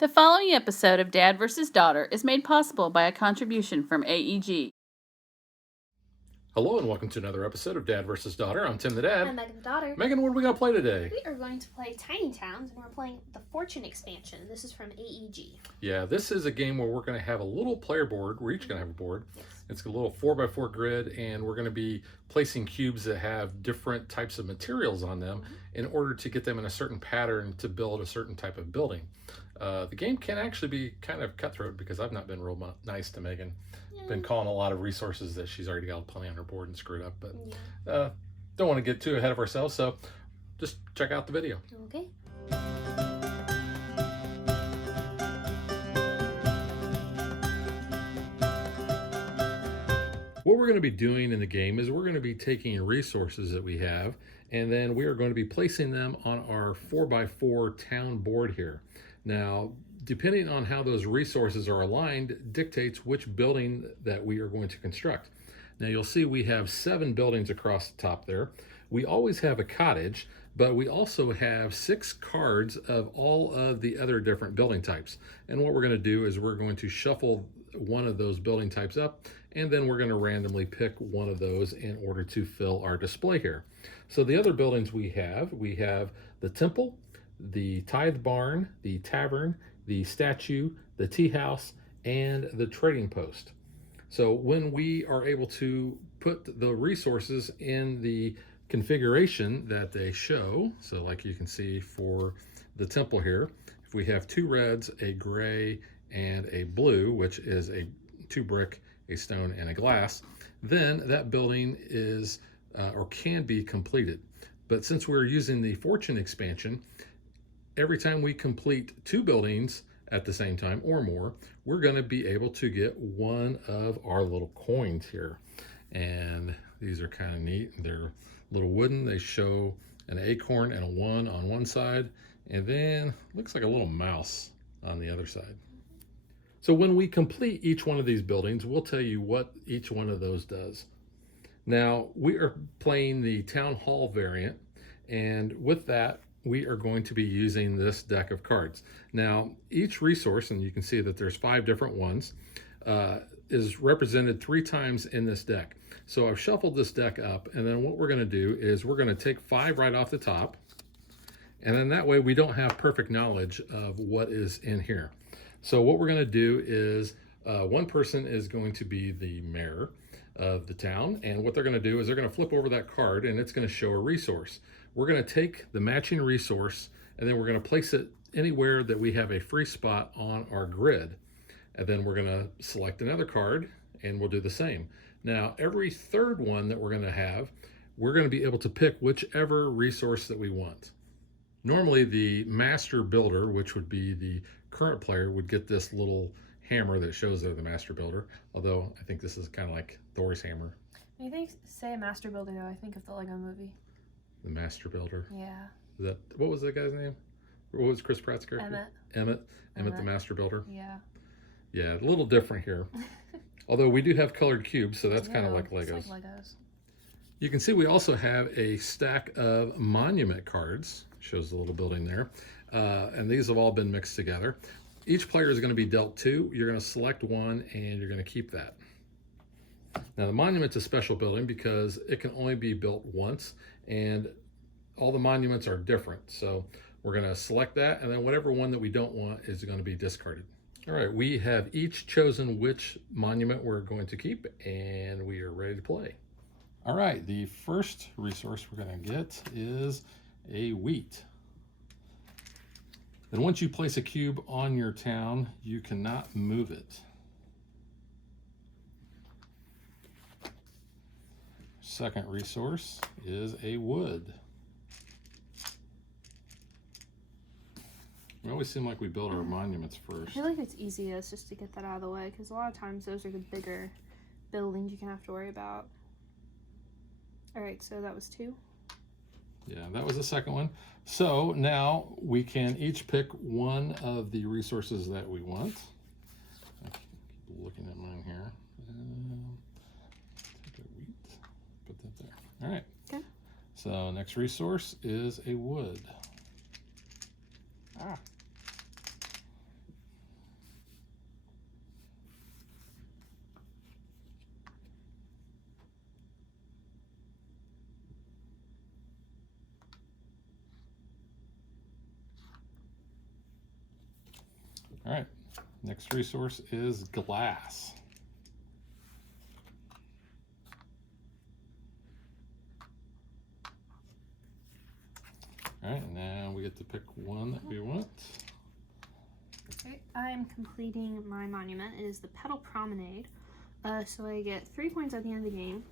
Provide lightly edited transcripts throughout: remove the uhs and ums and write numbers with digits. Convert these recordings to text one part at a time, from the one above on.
The following episode of Dad vs. Daughter is made possible by a contribution from AEG. Hello and welcome to another episode of Dad vs. Daughter. I'm Tim the Dad. I'm Megan the daughter. Megan, what are we going to play today? We are going to play Tiny Towns, and we're playing the Fortune expansion. This is from AEG. Yeah, this is a game where we're going to have a little player board. We're each going to have a board. Yes. It's a little 4x4 grid, and we're going to be placing cubes that have different types of materials on them in order to get them in a certain pattern to build a certain type of building. The game can actually be kind of cutthroat because I've not been real nice to Megan. Been calling a lot of resources that she's already got plenty on her board and screwed up, but don't want to get too ahead of ourselves, so just check out the video. Okay. What we're going to be doing in the game is we're going to be taking resources that we have, and then we are going to be placing them on our 4x4 town board here. Now, depending on how those resources are aligned dictates which building that we are going to construct. Now you'll see we have 7 buildings across the top there. We always have a cottage, but we also have 6 cards of all of the other different building types. And what we're going to do is we're going to shuffle one of those building types up, and then we're going to randomly pick one of those in order to fill our display here. So the other buildings we have the temple, the tithe barn, the tavern, the statue, the tea house, and the trading post. So when we are able to put the resources in the configuration that they show, so like you can see for the temple here, if we have 2 reds, a gray, and a blue, which is a 2 brick, a stone, and a glass, then that building is or can be completed. But since we're using the fortune expansion, every time we complete 2 buildings at the same time or more, we're going to be able to get one of our little coins here. And these are kind of neat. They're little wooden. They show an acorn and a 1 on one side, and then looks like a little mouse on the other side. So when we complete each one of these buildings, we'll tell you what each one of those does. Now, we are playing the Town Hall variant, and with that, we are going to be using this deck of cards. Now, each resource, and you can see that there's 5 different ones, is represented 3 times in this deck. So I've shuffled this deck up, and then what we're going to do is we're going to take 5 right off the top, and then that way we don't have perfect knowledge of what is in here. So what we're going to do is one person is going to be the mayor of the town, and what they're going to do is they're going to flip over that card, and it's going to show a resource. We're going to take the matching resource, and then we're going to place it anywhere that we have a free spot on our grid. And then we're going to select another card, and we'll do the same. Now, every third one that we're going to have, we're going to be able to pick whichever resource that we want. Normally, the master builder, which would be the current player, would get this little hammer that shows they're the master builder, although I think this is kind of like Thor's hammer. When you say master builder, though, I think of the Lego movie. The master builder. Yeah. What was that guy's name? What was Chris Pratt's character? Emmett the master builder. Yeah. Yeah, a little different here. Although we do have colored cubes, so that's kind of like Legos. It's like Legos. You can see we also have a stack of monument cards. Shows the little building there. And these have all been mixed together. Each player is going to be dealt 2. You're going to select one, and you're going to keep that. Now, the monument's a special building because it can only be built once, and all the monuments are different. So we're going to select that, and then whatever one that we don't want is going to be discarded. All right, we have each chosen which monument we're going to keep, and we are ready to play. All right, the first resource we're going to get is a wheat. And once you place a cube on your town, you cannot move it. Second resource is a wood. We always seem like we build our monuments first. I feel like it's easiest just to get that out of the way, because a lot of times those are the bigger buildings you can have to worry about. All right, so that was 2. Yeah, that was the second one. So now we can each pick one of the resources that we want. I keep looking at mine here. Take a wheat, put that there. All right. Okay. So next resource is a wood. All right, next resource is glass. All right, now we get to pick one that we want. Okay, I'm completing my monument. It is the Petal Promenade. So I get 3 coins at the end of the game.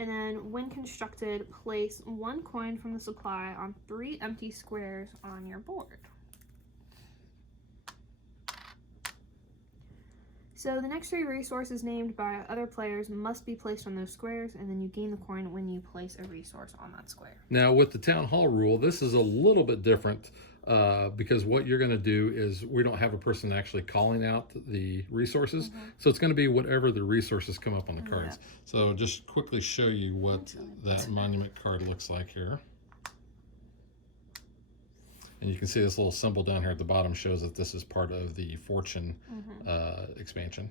And then, when constructed, place 1 coin from the supply on 3 empty squares on your board. So the next 3 resources named by other players must be placed on those squares, and then you gain the coin when you place a resource on that square. Now, with the town hall rule, this is a little bit different because what you're going to do is we don't have a person actually calling out the resources. So it's going to be whatever the resources come up on the cards. So just quickly show you what that monument card looks like here. And you can see this little symbol down here at the bottom shows that this is part of the fortune expansion.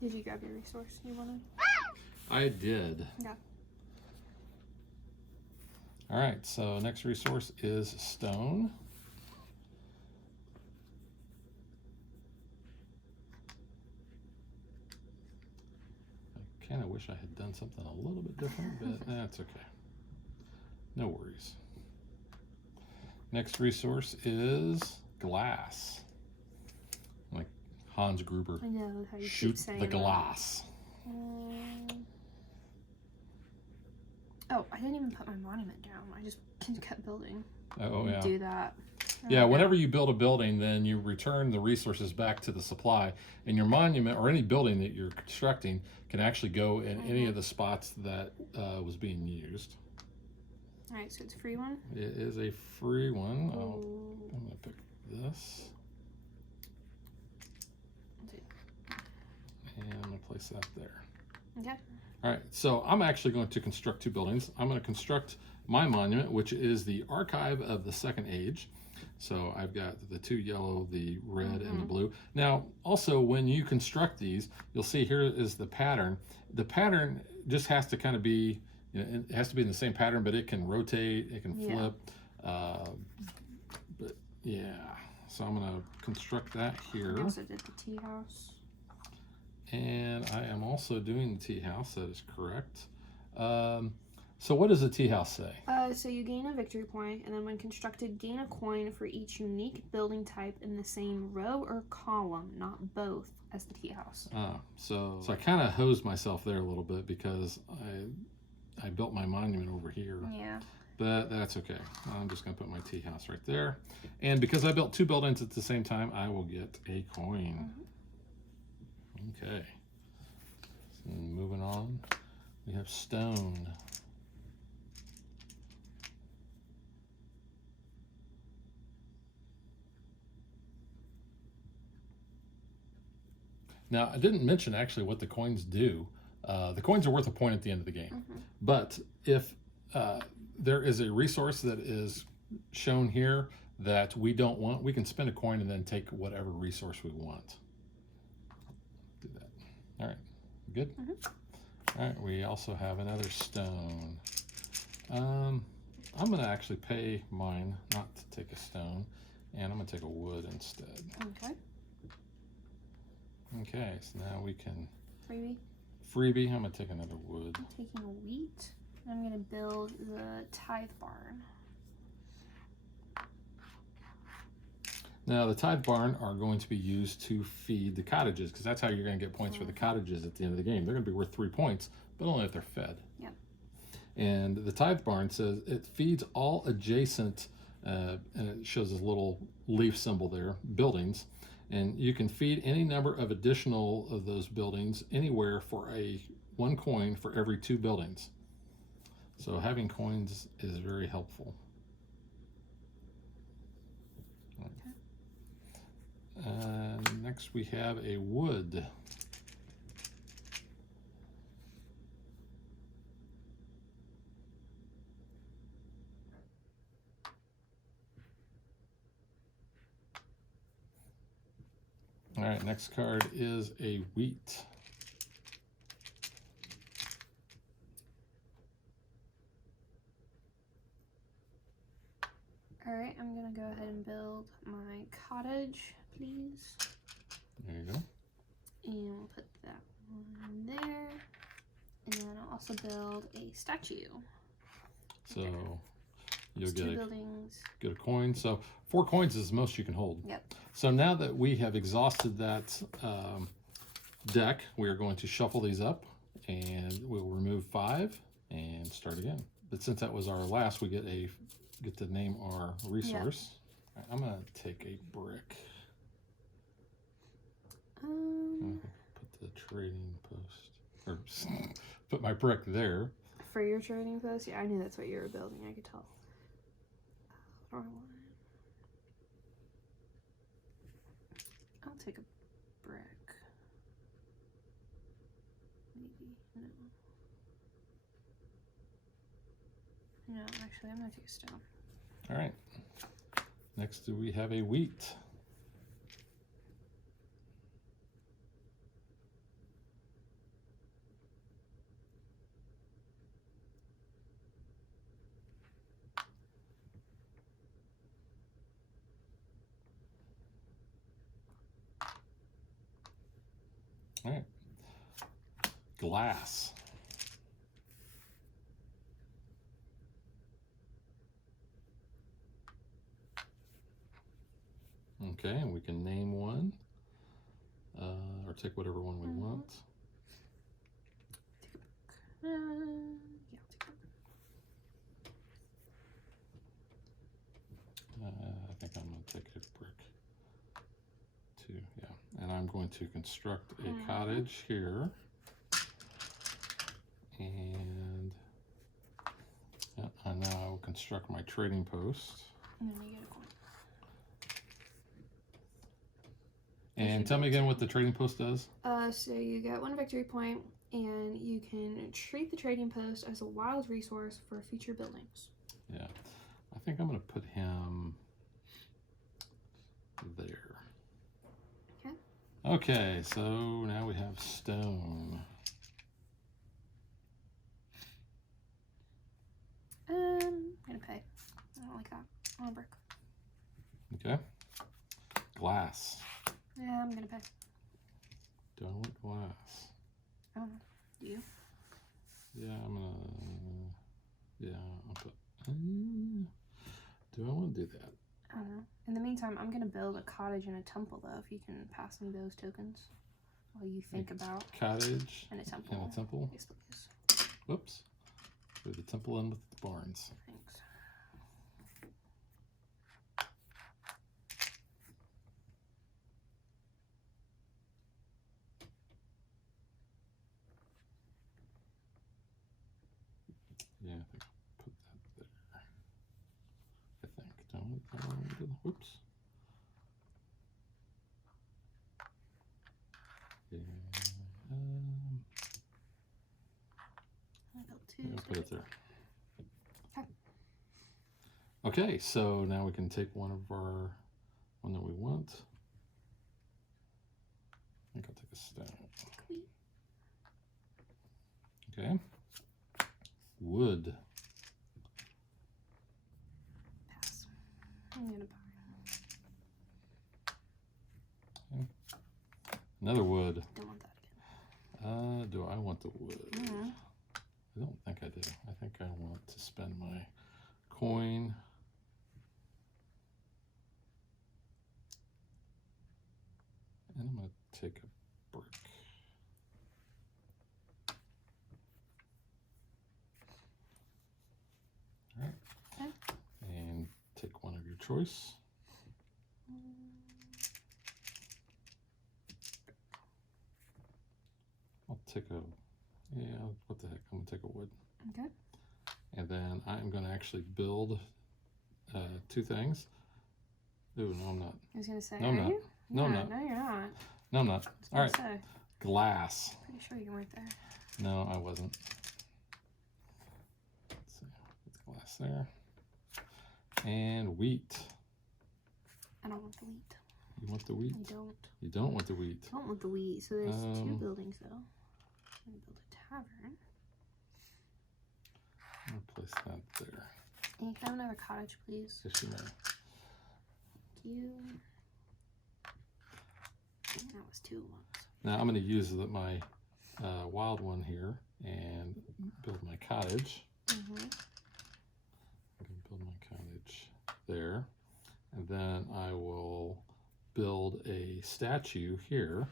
Did you grab your resource you wanted? I did. Yeah. All right, so next resource is stone. I kind of wish I had done something a little bit different, but that's okay. No worries. Next resource is glass. Like Hans Gruber. I know how you Shoot keep saying the that. glass. Oh, I didn't even put my monument down. I just kept building. Oh, yeah. Do that. Yeah, whenever you build a building, then you return the resources back to the supply, and your monument or any building that you're constructing can actually go in any of the spots that was being used. All right, so it's a free one. It is a free one. I'm Ooh. going to pick this. And I'm going to place that there. Okay. All right, so I'm actually going to construct 2 buildings. I'm going to construct my monument, which is the Archive of the Second Age. So I've got the 2 yellow, the red, and the blue. Now, also, when you construct these, you'll see here is the pattern. The pattern just has to kind of be, you know, it has to be in the same pattern, but it can rotate, it can flip. But yeah, so I'm going to construct that here. I also did the tea house. And I am also doing the tea house, that is correct. So what does the tea house say? So you gain a victory point, and then when constructed, gain a coin for each unique building type in the same row or column, not both, as the tea house. So I kind of hosed myself there a little bit because I built my monument over here. Yeah. But that's okay. I'm just going to put my tea house right there. And because I built 2 buildings at the same time, I will get a coin. Okay. So moving on, we have stone. Now, I didn't mention actually what the coins do. The coins are worth a point at the end of the game. But if there is a resource that is shown here that we don't want, we can spend a coin and then take whatever resource we want. Do that. All right, good? All right, we also have another stone. I'm going to actually pay mine not to take a stone, and I'm going to take a wood instead. Okay. Okay, so now we can Freebie. freebie. I'm going to take another wood. I'm taking a wheat. And I'm going to build the tithe barn. Now, the tithe barn are going to be used to feed the cottages, because that's how you're going to get points for the cottages at the end of the game. They're going to be worth 3 points, but only if they're fed. Yep. And the tithe barn says it feeds all adjacent, and it shows this little leaf symbol there, buildings. And you can feed any number of additional of those buildings anywhere for 1 coin for every 2 buildings. So having coins is very helpful. Next we have a wood. All right, next card is a wheat. Alright, I'm gonna go ahead and build my cottage, please. There you go. And we'll put that one there. And then I'll also build a statue. So you'll It's two get buildings. a coin. So 4 coins is the most you can hold. Yep. So now that we have exhausted that deck, we are going to shuffle these up, and we'll remove 5 and start again. But since that was our last, we get to name our resource. All right, I'm gonna take a brick. Put the trading post, or put my brick there. For your trading post? Yeah, I knew that's what you were building. I could tell. What do I want? I'll take a brick. Maybe. No. No, actually, I'm gonna take a stone. All right. Next, do we have a wheat? All right. Glass. Okay, and we can name one, or take whatever one we want. Take a book. Yeah, I'll take a book. I think I'm going to take a brick too, yeah. And I'm going to construct a cottage here. And now I will construct my trading post. And then you get a coin. And tell me again what the trading post does. So you get 1 victory point, and you can treat the trading post as a wild resource for future buildings. Yeah, I think I'm going to put him there. Okay. Okay, so now we have stone. I'm gonna pay. I don't like that. I want a brick. Okay. Glass. Yeah, I'm gonna pay. Do I want glass? I don't know. Do you? Yeah, I'm gonna. Yeah, I'll put. Do I want to do that? I don't know. In the meantime, I'm gonna build a cottage and a temple, though. If you can pass me those tokens while you think about. Cottage And a temple. and a temple. Yes, please. Whoops. Put the temple in with the barns. Thanks. Yeah, I think I'll put that there. I think. Don't do that. Whoops. Yeah. I built 2. Yeah, put it there. Okay. Okay, so now we can take one that we want. I think I'll take a stone. Okay. Wood. Pass. I'm gonna buy. Another wood. Don't want that again. Do I want the wood? Mm-hmm. I don't think I do. I think I want to spend my coin. And I'm going to take a brick. All right. Okay. And take one of your choice. I'll take what the heck, I'm gonna take a wood. Okay. And then I'm gonna actually build 2 things. Ooh, no I'm not. I was gonna say, No, I'm are not. you? No, I'm Yeah, not. No, you're not. No, I'm not. All right, Say, glass. pretty sure you weren't there. No, I wasn't. Let's see, put the glass there. And wheat. I don't want the wheat. You want the wheat? I don't. You don't want the wheat. I don't want the wheat. So there's 2 buildings though. I'm gonna build a tavern. I'll place that there. Can you have another cottage, please? Yes, you may. Do you? That was 2 ones. Now I'm going to use my wild one here and build my cottage. Mm-hmm. I'm going to build my cottage there. And then I will build a statue here.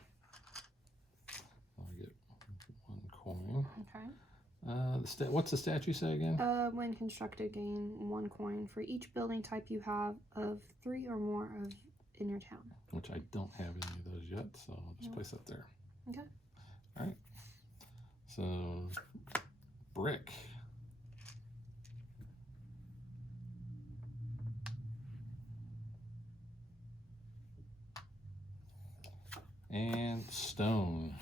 I'll get 1 coin. Okay. What's the statue say again? When constructed, gain 1 coin for each building type you have of 3 or more of in your town. Which I don't have any of those yet, so I'll just place that there. Okay. All right. So, brick. And stone.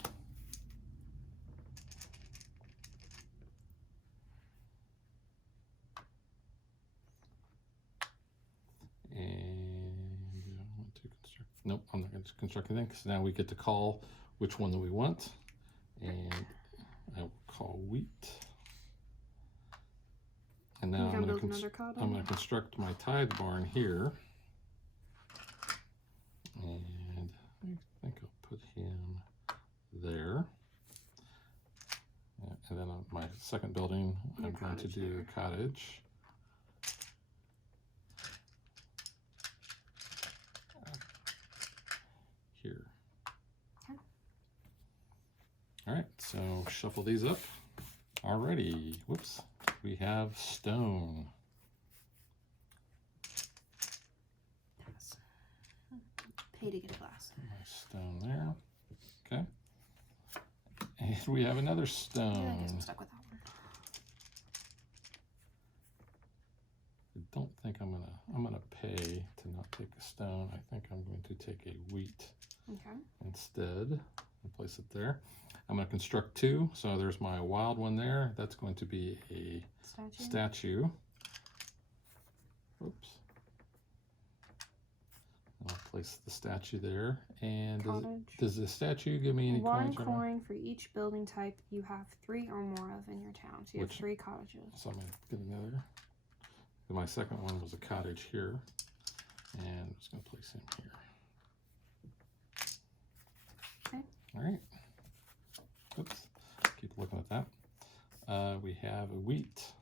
And I want to construct. Nope, I'm not going to construct anything because now we get to call which one that we want. And I will call wheat. And now I'm going to construct my tithe barn here. And I think I'll put him there. And then on my second building, I'm going to do a cottage. Here. Okay. All right, so shuffle these up. Alrighty, whoops, we have stone. Yes. Pay to get a glass. Nice stone there. Okay. And we have another stone. Yeah, I guess I'm stuck with that one. I don't think I'm gonna pay to not take a stone. I think I'm going to take a wheat instead and place it there. I'm going to construct 2. So there's my wild one there. That's going to be a statue. Oops. I'll place the statue there. And does the statue give me any coins? 1 coin for each building type you have 3 or more of in your town. So you have 3 cottages. So I'm going to get another. My second one was a cottage here. And I'm just going to place him here. Okay. All right. Oops. Keep looking at that. We have a wheat.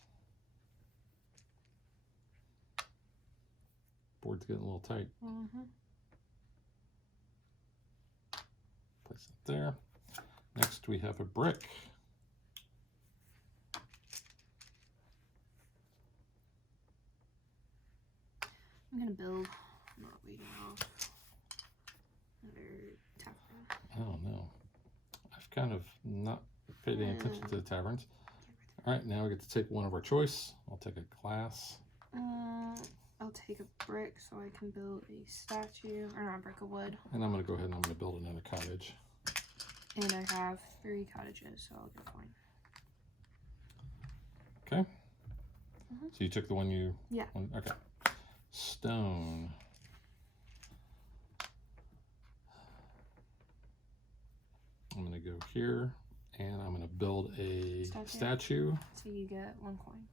Board's getting a little tight. Mm-hmm. Place it there. Next we have a brick. I'm gonna build. I'm not waiting off another tavern. Oh no, I've kind of not paid any attention to the taverns. All right, now we get to take one of our choice. I'll take a glass. I'll take a brick so I can build a statue, or not a brick of wood. And I'm gonna go ahead and I'm gonna build another cottage. And I have 3 cottages, so I'll get a coin. Okay. So you took the one you. Yeah. Okay. Stone. I'm going to go here and I'm going to build a statue. So you get 1 coin.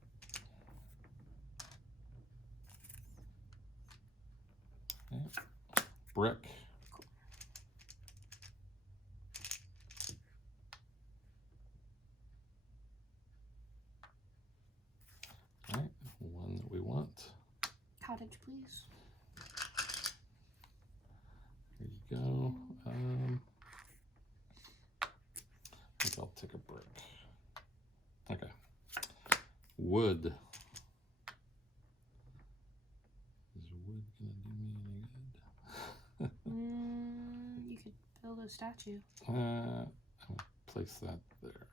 Okay. Brick. Cool. All right, one that we want. Cottage, please. Here you go. I think I'll take a brick. Okay. Wood. Is wood gonna do me any good? You could build a statue. I'll place that there.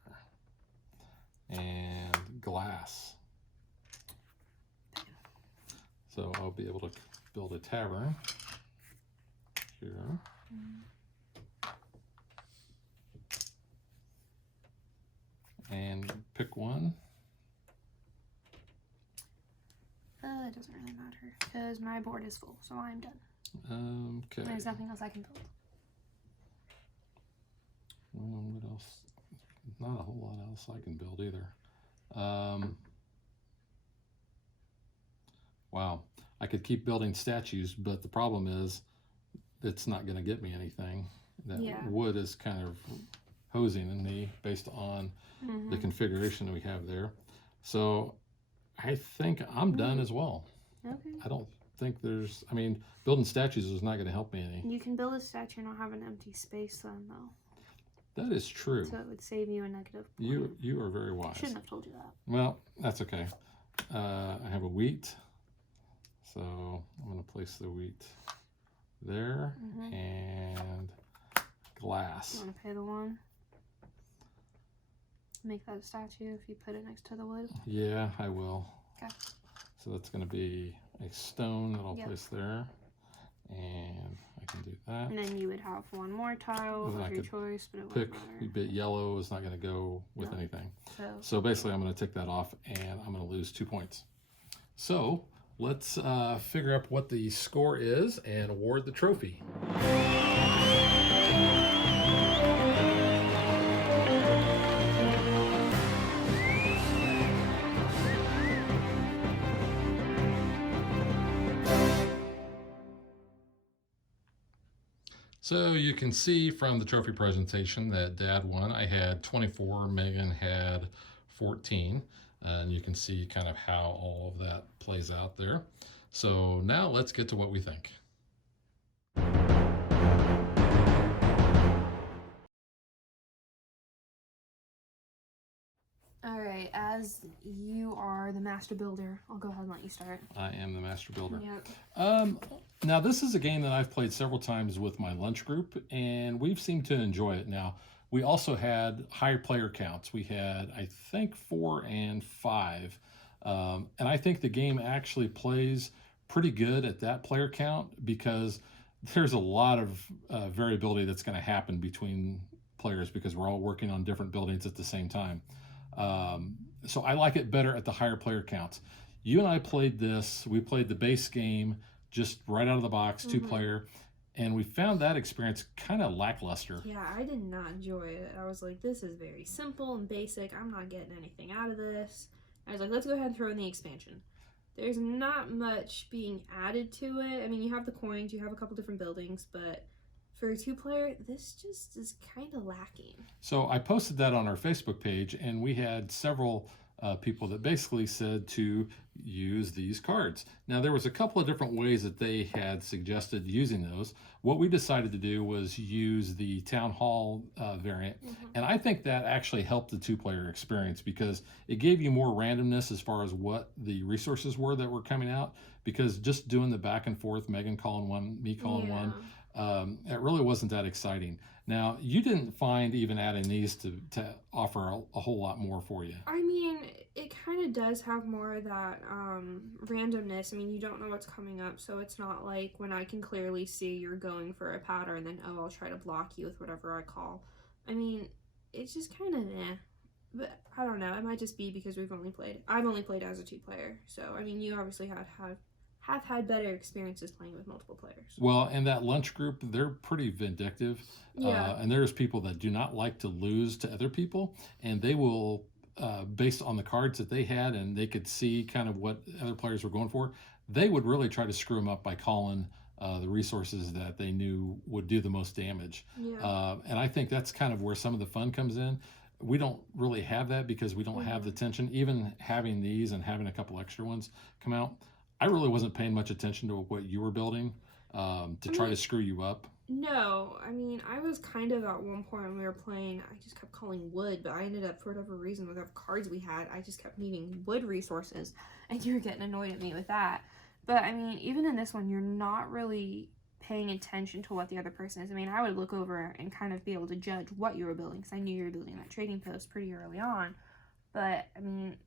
And glass. So I'll be able to build a tavern here. And pick one. It doesn't really matter because my board is full, so I'm done. Okay. There's nothing else I can build. What else? Not a whole lot else I can build either. Wow. I could keep building statues, but the problem is it's not going to get me anything. That wood is kind of hosing in me based on the configuration that we have there. So I think I'm done as well. Okay. I don't think there's, I mean, building statues is not going to help me any. You can build a statue and not have an empty space then, though. That is true. So it would save you a negative point. You are very wise. Shouldn't have told you that. Well, that's okay. I have a wheat. So I'm going to place the wheat there and glass. You want to pay the one? Make that a statue if you put it next to the wood? Yeah, I will. Okay. So that's going to be a stone that I'll Yep. place there. And I can do that. And then you would have one more tile And then of I your could choice, but it Pick wouldn't a matter. bit yellow is not going to go with No. anything. So So basically I'm going to take that off and I'm going to lose 2 points. So let's figure out what the score is and award the trophy. So you can see from the trophy presentation that Dad won. I had 24, Megan had 14. And you can see kind of how all of that plays out there. So now let's get to what we think. all right, as you are the master builder, I'll go ahead and let you start. I am the master builder. Yep. Now this is a game that I've played several times with my lunch group and we've seemed to enjoy it. Now we also had higher player counts. We had, I think, 4 and 5. And I think the game actually plays pretty good at that player count because there's a lot of variability that's going to happen between players because we're all working on different buildings at the same time. So I like it better at the higher player counts. You and I played this. We played the base game just right out of the box, 2-player. And we found that experience kind of lackluster. Yeah, I did not enjoy it. I was like, this is very simple and basic. I'm not getting anything out of this. I was like, let's go ahead and throw in the expansion. There's not much being added to it. I mean, you have the coins, you have a couple different buildings, but for a 2-player, this just is kind of lacking. So I posted that on our Facebook page, and we had several people that basically said to use these cards. Now there was a couple of different ways that they had suggested using those. What we decided to do was use the Town Hall variant, and I think that actually helped the 2-player experience because it gave you more randomness as far as what the resources were that were coming out, because just doing the back and forth, Megan calling one, me calling one, it really wasn't that exciting. Now, you didn't find even adding these to offer a whole lot more for you. I mean, it kind of does have more of that randomness. I mean, you don't know what's coming up, so it's not like when I can clearly see you're going for a pattern, then, oh, I'll try to block you with whatever I call. I mean, it's just kind of eh. But I don't know. It might just be because I've only played as a 2-player. So, I mean, you obviously have had better experiences playing with multiple players. Well, and that lunch group, they're pretty vindictive. Yeah. And there's people that do not like to lose to other people, and they will, based on the cards that they had, and they could see kind of what other players were going for, they would really try to screw them up by calling the resources that they knew would do the most damage. Yeah. And I think that's kind of where some of the fun comes in. We don't really have that because we don't have the tension. Even having these and having a couple extra ones come out, I really wasn't paying much attention to what you were building to try to screw you up. No, I mean, I was kind of at one point when we were playing, I just kept calling wood, but I ended up, for whatever reason, with the cards we had, I just kept needing wood resources, and you were getting annoyed at me with that. But, I mean, even in this one, you're not really paying attention to what the other person is. I mean, I would look over and kind of be able to judge what you were building, because I knew you were building that trading post pretty early on. But, I mean,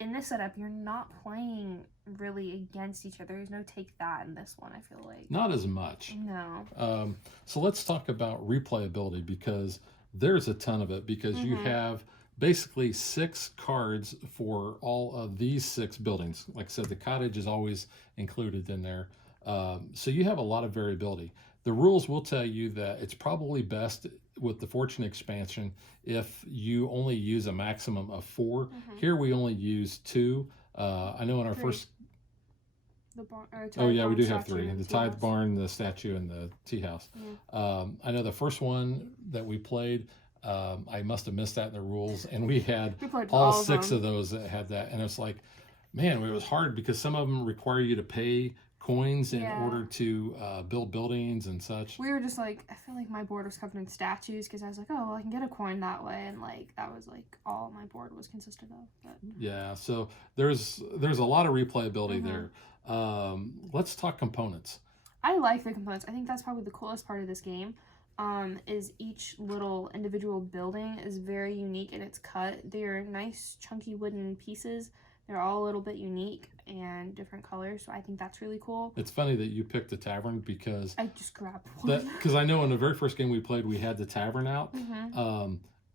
in this setup, you're not playing really against each other. There's no take that in this one, I feel like. Not as much. No. So let's talk about replayability, because there's a ton of it, because you have basically 6 cards for all of these 6 buildings. Like I said, the cottage is always included in there. So you have a lot of variability. The rules will tell you that it's probably best with the Fortune expansion if you only use a maximum of 4. Here we only use 2. I know in our first... The barn. Oh yeah, we do have three: the tithe barn, the statue, and the tea house. Yeah. I know the first one that we played. I must have missed that in the rules, and we had all 6 of those that had that, and it's like, man, it was hard because some of them require you to pay coins in order to build buildings and such. We were just like, I feel like my board was covered in statues because I was like, oh, well, I can get a coin that way, and like that was like all my board was consisted of. But... Yeah, so there's a lot of replayability there. Let's talk components. I like the components. I think that's probably the coolest part of this game. Is each little individual building is very unique in its cut. They're nice chunky wooden pieces. They're all a little bit unique and different colors, so I think that's really cool. It's funny that you picked the tavern because I just grabbed one. Because I know in the very first game we played, we had the tavern out,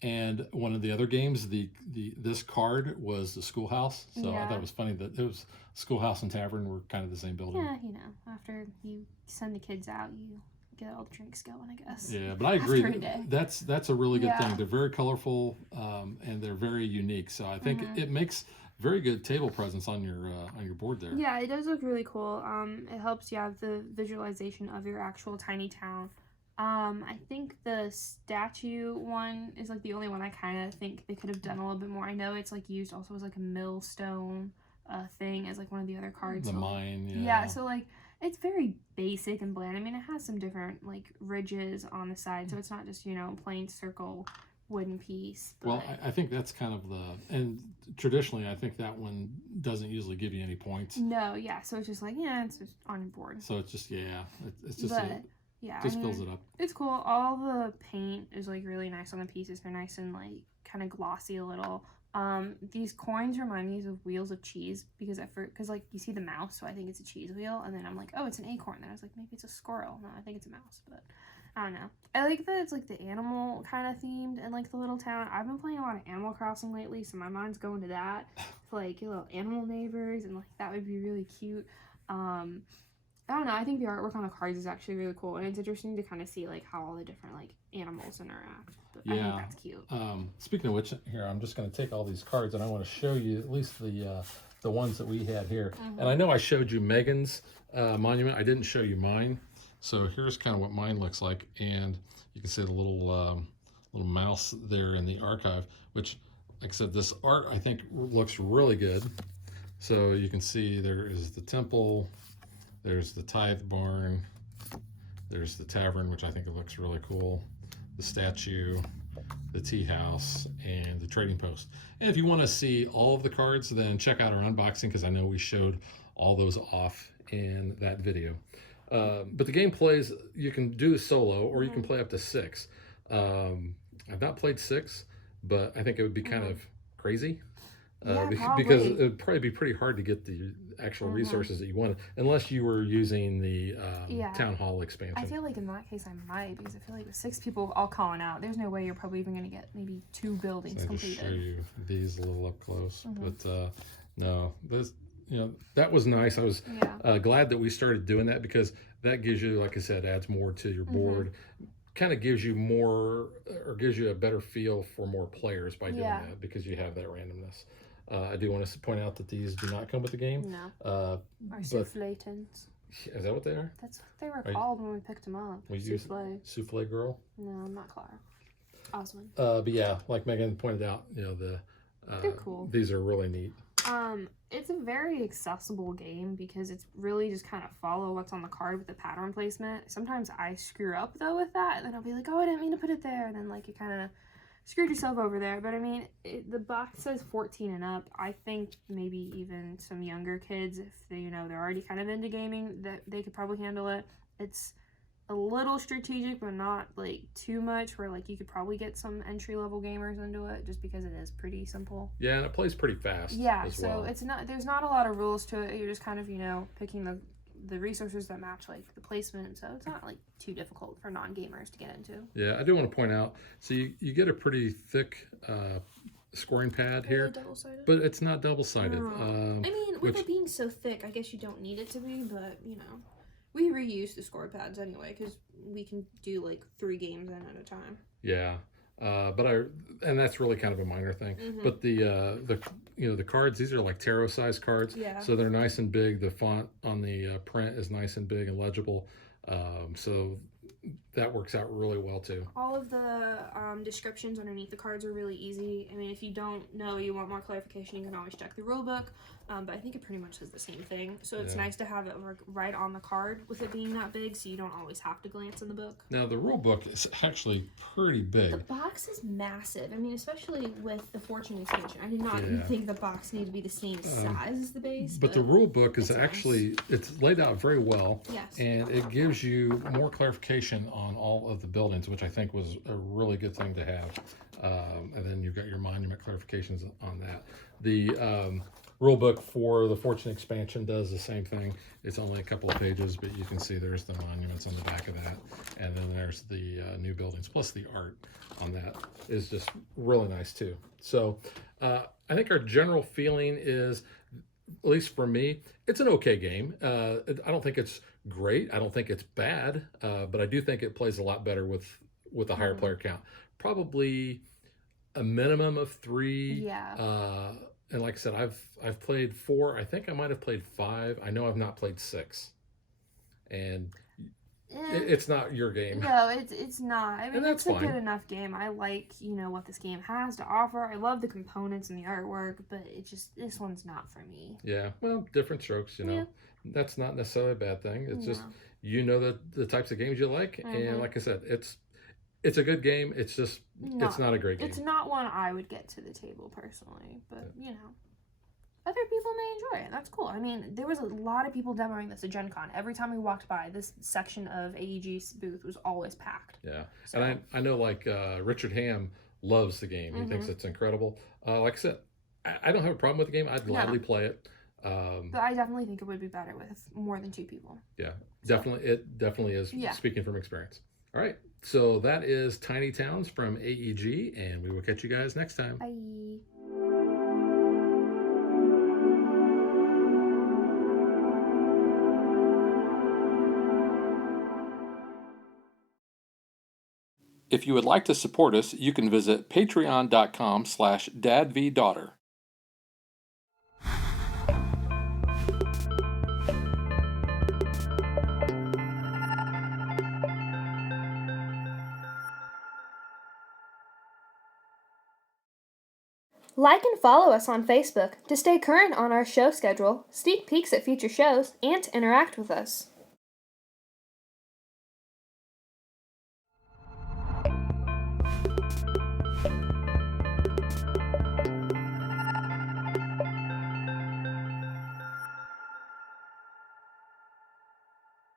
and one of the other games, this card was the schoolhouse. So I thought it was funny that it was schoolhouse and tavern were kind of the same building. Yeah, after you send the kids out, you get all the drinks going, I guess. Yeah, but I agree. That's a really good thing. They're very colorful, and they're very unique. So I think it makes very good table presence on your board there. Yeah, it does look really cool. It helps you have the visualization of your actual tiny town. I think the statue one is like the only one I kind of think they could have done a little bit more. I know it's like used also as like a millstone thing as like one of the other cards. The mine, yeah. So like it's very basic and bland. I mean, it has some different like ridges on the side, so it's not just plain circle wooden piece. But... Well, I think that's kind of and traditionally I think that one doesn't usually give you any points. No, yeah. So it's just like it's just on your board. So it's just it's just just fills it up. It's cool. All the paint is like really nice on the pieces. They're nice and like kind of glossy a little. These coins remind me of wheels of cheese because like you see the mouse, so I think it's a cheese wheel, and then I'm like, oh, it's an acorn. Then I was like, maybe it's a squirrel. No, I think it's a mouse, but I don't know. I like that it's like the animal kind of themed and like the little town. I've been playing a lot of Animal Crossing lately, so my mind's going to that. Like your little animal neighbors, and like that would be really cute. I don't know. I think the artwork on the cards is actually really cool, and it's interesting to kind of see like how all the different like animals interact. But I think that's cute. Speaking of which, here I'm just going to take all these cards, and I want to show you at least the ones that we had here. And I know I showed you Megan's monument. I didn't show you mine. So here's kind of what mine looks like, and you can see the little mouse there in the archive. Which, like I said, this art I think looks really good. So you can see there is the temple. There's the tithe barn, there's the tavern, which I think it looks really cool, the statue, the tea house, and the trading post. And if you want to see all of the cards, then check out our unboxing, because I know we showed all those off in that video. But the game plays, you can do solo, or you can play up to 6. I've not played 6, but I think it would be kind of crazy. Because it would probably be pretty hard to get the actual resources that you wanted, unless you were using the town hall expansion. I feel like in that case I might, because I feel like with 6 people all calling out, there's no way you're probably even going to get maybe 2 buildings completed. I'll just show you these a little up close. But no, this, that was nice. I was glad that we started doing that, because that gives you, like I said, adds more to your board. Kind of gives you more, or gives you a better feel for more players by doing that, because you have that randomness. I do want to point out that these do not come with the game. No. Our souffle tins. Is that what they are? That's what they were called when we picked them up. Souffle girl? No, I'm not Clara. Osmond. But yeah, like Megan pointed out, they're cool. These are really neat. It's a very accessible game, because it's really just kind of follow what's on the card with the pattern placement. Sometimes I screw up though with that, and then I'll be like, oh, I didn't mean to put it there, and then like you kind of screwed yourself over there. But I mean, the box says 14 and up. I think maybe even some younger kids, if they, they're already kind of into gaming, that they could probably handle it. It's a little strategic, but not like too much, where like you could probably get some entry-level gamers into it, just because it is pretty simple. Yeah, and it plays pretty fast. Yeah, so it's not, there's not a lot of rules to it. You're just kind of picking the resources that match like the placement, so it's not like too difficult for non-gamers to get into. Yeah, I do want to point out, so you get a pretty thick scoring pad here, double-sided? but it's not double-sided. I mean, with it being so thick, I guess you don't need it to be, but we reuse the score pads anyway, because we can do like 3 games in at a time. Yeah, And that's really kind of a minor thing. But the cards, these are like tarot size cards, Yeah. so they're nice and big. The font on the print is nice and big and legible, so that works out really well too. All of the descriptions underneath the cards are really easy. I mean, if you don't know, you want more clarification, you can always check the rule book. But I think it pretty much says the same thing. So it's nice to have it right on the card with it being that big, so you don't always have to glance in the book. Now the rule book is actually pretty big. The box is massive. I mean, especially with the Fortune expansion. I did not think the box needed to be the same size as the base. But the rule book is it's actually nice. it's laid out very well, Yes. and it gives you more clarification on all of the buildings, which I think was a really good thing to have. And then you've got your monument clarifications on that. The rule book for the Fortune expansion does the same thing. It's only a couple of pages, but you can see there's the monuments on the back of that, and then there's the new buildings, plus the art on that is just really nice too. So I think our general feeling is, at least for me, it's an okay game. I don't think it's great. I don't think it's bad, but I do think it plays a lot better with a higher player count. Probably a minimum of 3. Yeah. And like I said, I've played 4. I think I might have played 5. I know I've not played 6. And it's not your game. No, it's not. I mean, And that's it's a fine. good enough game. I like, what this game has to offer. I love the components and the artwork, but this one's not for me. Yeah, well, different strokes, Yeah. That's not necessarily a bad thing. It's just, No. the types of games you like. And like I said, it's a good game. It's just, it's not a great game. It's not one I would get to the table personally, but other people may enjoy it. That's cool. I mean, there was a lot of people demoing this at Gen Con. Every time we walked by, this section of AEG's booth was always packed. Yeah, So. and I know like Richard Ham loves the game. He thinks it's incredible. Like I said, I don't have a problem with the game. I'd gladly play it. But I definitely think it would be better with more than 2 people. Yeah, definitely. It definitely is, Yeah. speaking from experience. All right, so that is Tiny Towns from AEG, and we will catch you guys next time. Bye. If you would like to support us, you can visit patreon.com/dadvdaughter. Like and follow us on Facebook to stay current on our show schedule, sneak peeks at future shows, and to interact with us.